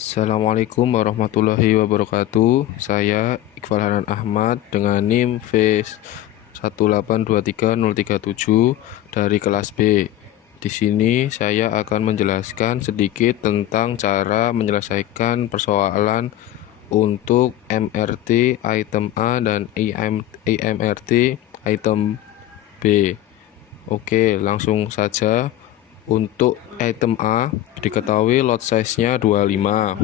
Assalamualaikum warahmatullahi wabarakatuh. Saya Iqbal Hanan Ahmad dengan NIM V1823037 dari kelas B. Di sini saya akan menjelaskan sedikit tentang cara menyelesaikan persoalan untuk MRT item A dan IMRT item B. Oke, langsung saja. Untuk item A diketahui lot size-nya 25.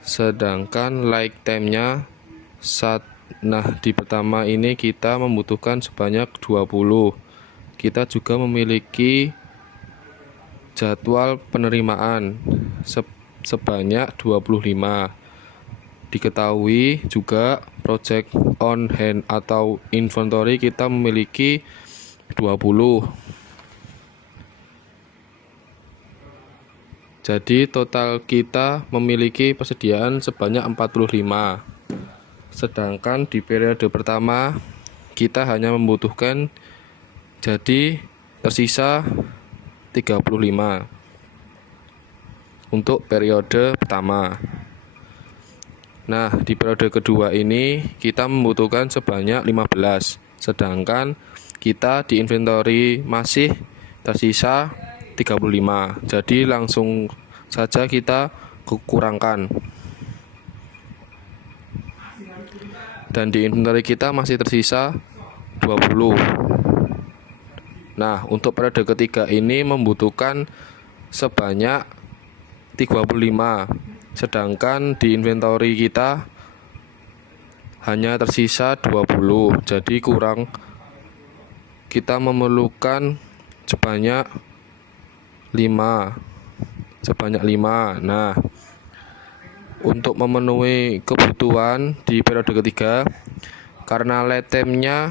Sedangkan like time-nya di pertama ini kita membutuhkan sebanyak 20. Kita juga memiliki jadwal penerimaan sebanyak 25. Diketahui juga project on hand atau inventory kita memiliki 20. Jadi total kita memiliki persediaan sebanyak 45. Sedangkan di periode pertama kita hanya membutuhkan jadi tersisa 35 untuk periode pertama. Nah, di periode kedua ini kita membutuhkan sebanyak 15. Sedangkan kita di inventory masih tersisa 35. Jadi langsung saja kita kurangkan. Dan di inventory kita masih tersisa 20. Nah, untuk periode ketiga ini membutuhkan sebanyak 35. Sedangkan di inventory kita hanya tersisa 20. Jadi kita memerlukan sebanyak 5. Nah, untuk memenuhi kebutuhan di periode ketiga, karena lead time-nya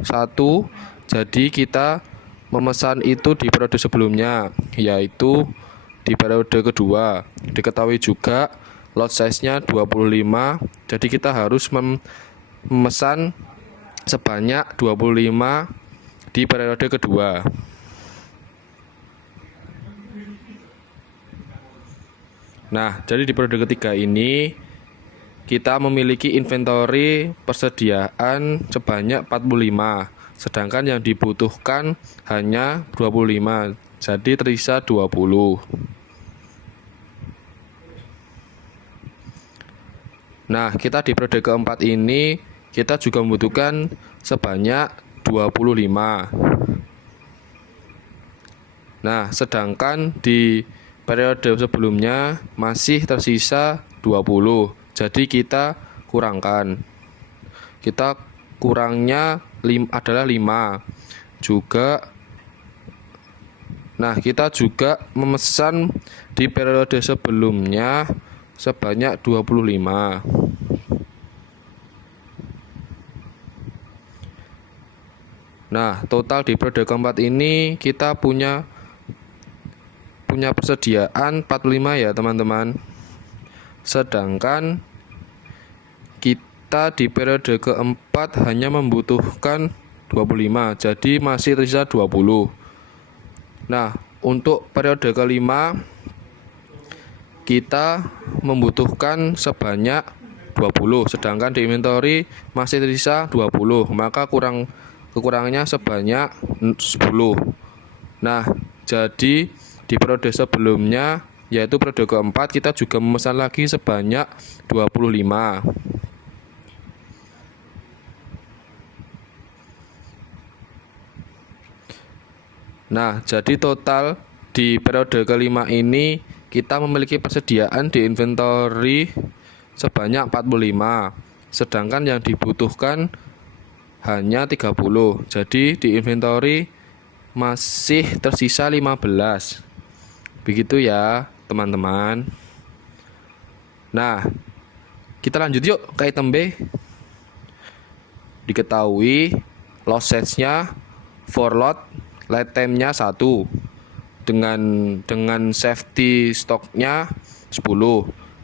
1, jadi kita memesan itu di periode sebelumnya, yaitu di periode kedua. Diketahui juga lot size-nya 25, jadi kita harus memesan sebanyak 25 di periode kedua. Nah, jadi di periode ketiga ini kita memiliki inventory persediaan sebanyak 45, sedangkan yang dibutuhkan hanya 25, jadi tersisa 20. Nah, kita di periode keempat ini kita juga membutuhkan sebanyak 25. Nah, sedangkan di periode sebelumnya masih tersisa 20. Jadi kita kurangkan. Kita kurangnya adalah 5. Kita juga memesan di periode sebelumnya sebanyak 25. Nah, total di periode keempat ini kita punya persediaan 45 ya teman-teman. Sedangkan kita di periode keempat hanya membutuhkan 25, jadi masih tersisa 20. Nah, untuk periode kelima kita membutuhkan sebanyak 20, sedangkan di inventory masih tersisa 20, maka kekurangannya sebanyak 10. Nah, jadi di periode sebelumnya, yaitu periode keempat, kita juga memesan lagi sebanyak 25. Nah, jadi total di periode kelima ini kita memiliki persediaan di inventory sebanyak 45, sedangkan yang dibutuhkan hanya 30. Jadi di inventory masih tersisa 15. Begitu ya teman-teman. Nah, kita lanjut yuk ke item B. Diketahui loss size-nya 4 lot, lead time-nya 1, dengan safety stock-nya 10.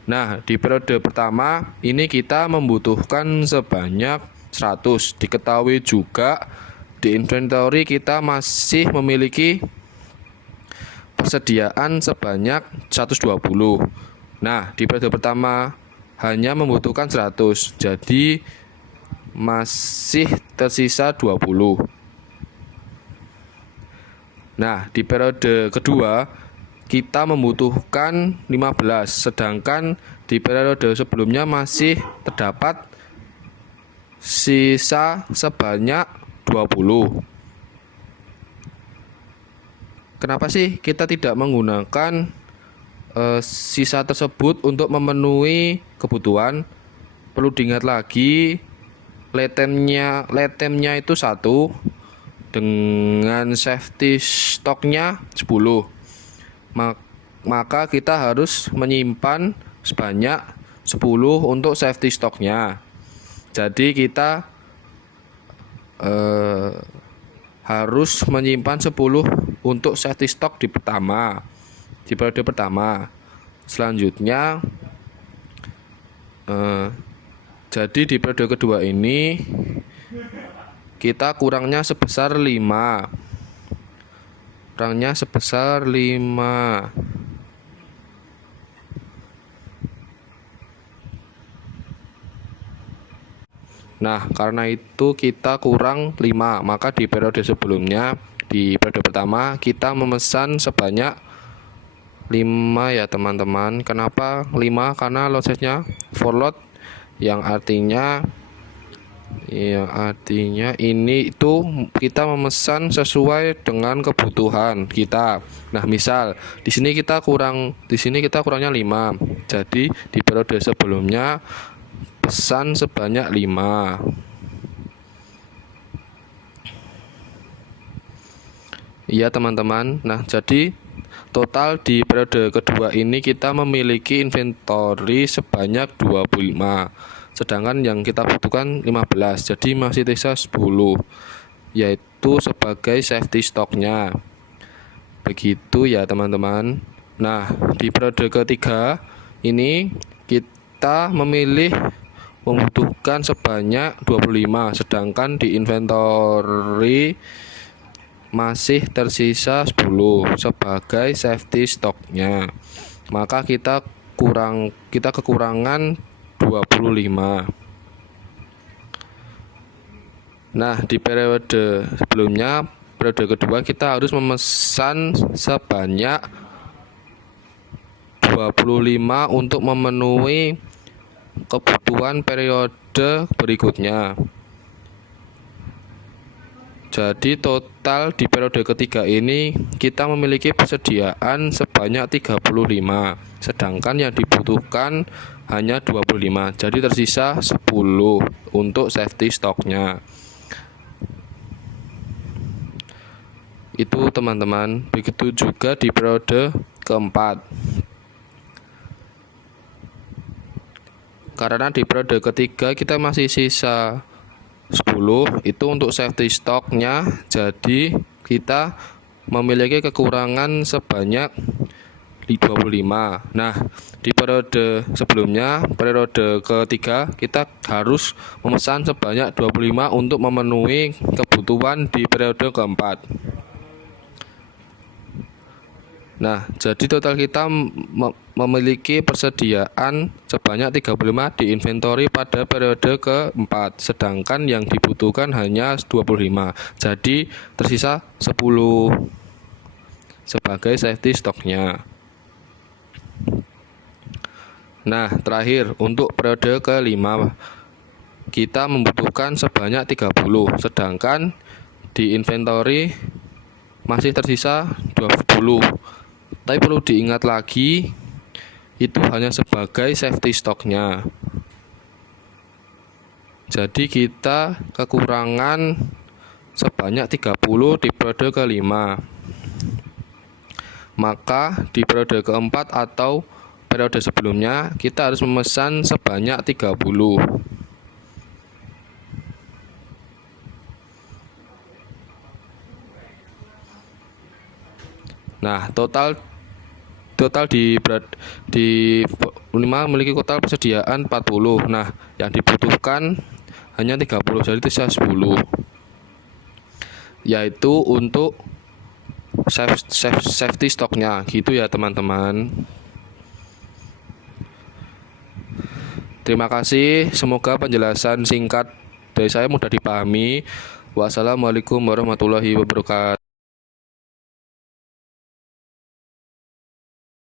Nah, di periode pertama ini kita membutuhkan sebanyak 100. Diketahui juga di inventory kita masih memiliki persediaan sebanyak 120. Nah, di periode pertama hanya membutuhkan 100, jadi masih tersisa 20. Nah, di periode kedua kita membutuhkan 15, sedangkan di periode sebelumnya masih terdapat sisa sebanyak 20. Kenapa sih kita tidak menggunakan sisa tersebut untuk memenuhi kebutuhan? Perlu diingat lagi, letemnya itu 1 dengan safety stoknya 10. Maka kita harus menyimpan sebanyak 10 untuk safety stoknya. Jadi kita harus menyimpan 10 untuk safety stock di periode pertama. Selanjutnya jadi di periode kedua ini kita kurangnya sebesar 5. Nah, karena itu kita kurang 5, maka di periode sebelumnya, di periode pertama kita memesan sebanyak 5 ya teman-teman. Kenapa 5? Karena lot size-nya for lot, yang artinya ini itu kita memesan sesuai dengan kebutuhan kita. Nah, misal di sini kita kurangnya 5. Jadi di periode sebelumnya pesan sebanyak 5. Iya teman-teman. Nah, jadi total di periode kedua ini kita memiliki inventory sebanyak 25. Sedangkan yang kita butuhkan 15. Jadi masih tersisa 10, yaitu sebagai safety stoknya. Begitu ya teman-teman. Nah, di periode ketiga ini kita membutuhkan sebanyak 25, sedangkan di inventory masih tersisa 10 sebagai safety stoknya. Maka kita kekurangan 25. Nah, di periode sebelumnya, periode kedua kita harus memesan sebanyak 25 untuk memenuhi kebutuhan periode berikutnya. Jadi total di periode ketiga ini kita memiliki persediaan sebanyak 35, sedangkan yang dibutuhkan hanya 25. Jadi tersisa 10 untuk safety stoknya. Itu teman-teman. Begitu juga di periode keempat. Karena di periode ketiga kita masih sisa 10 itu untuk safety stoknya, jadi kita memiliki kekurangan sebanyak 25. Nah, di periode sebelumnya, periode ketiga, kita harus memesan sebanyak 25 untuk memenuhi kebutuhan di periode keempat. Nah, jadi total kita memiliki persediaan sebanyak 35 di inventory pada periode keempat, sedangkan yang dibutuhkan hanya 25. Jadi tersisa 10 sebagai safety stoknya. Nah, terakhir untuk periode kelima kita membutuhkan sebanyak 30, sedangkan di inventory masih tersisa 20. Tapi perlu diingat lagi, itu hanya sebagai safety stoknya. Jadi kita kekurangan sebanyak 30 di periode kelima. Maka di periode keempat atau periode sebelumnya kita harus memesan sebanyak 30. Nah, total di 5 memiliki total persediaan 40. Nah, yang dibutuhkan hanya 30, jadi tersisa 10. Yaitu untuk safety stoknya gitu ya teman-teman. Terima kasih, semoga penjelasan singkat dari saya mudah dipahami. Wassalamualaikum warahmatullahi wabarakatuh.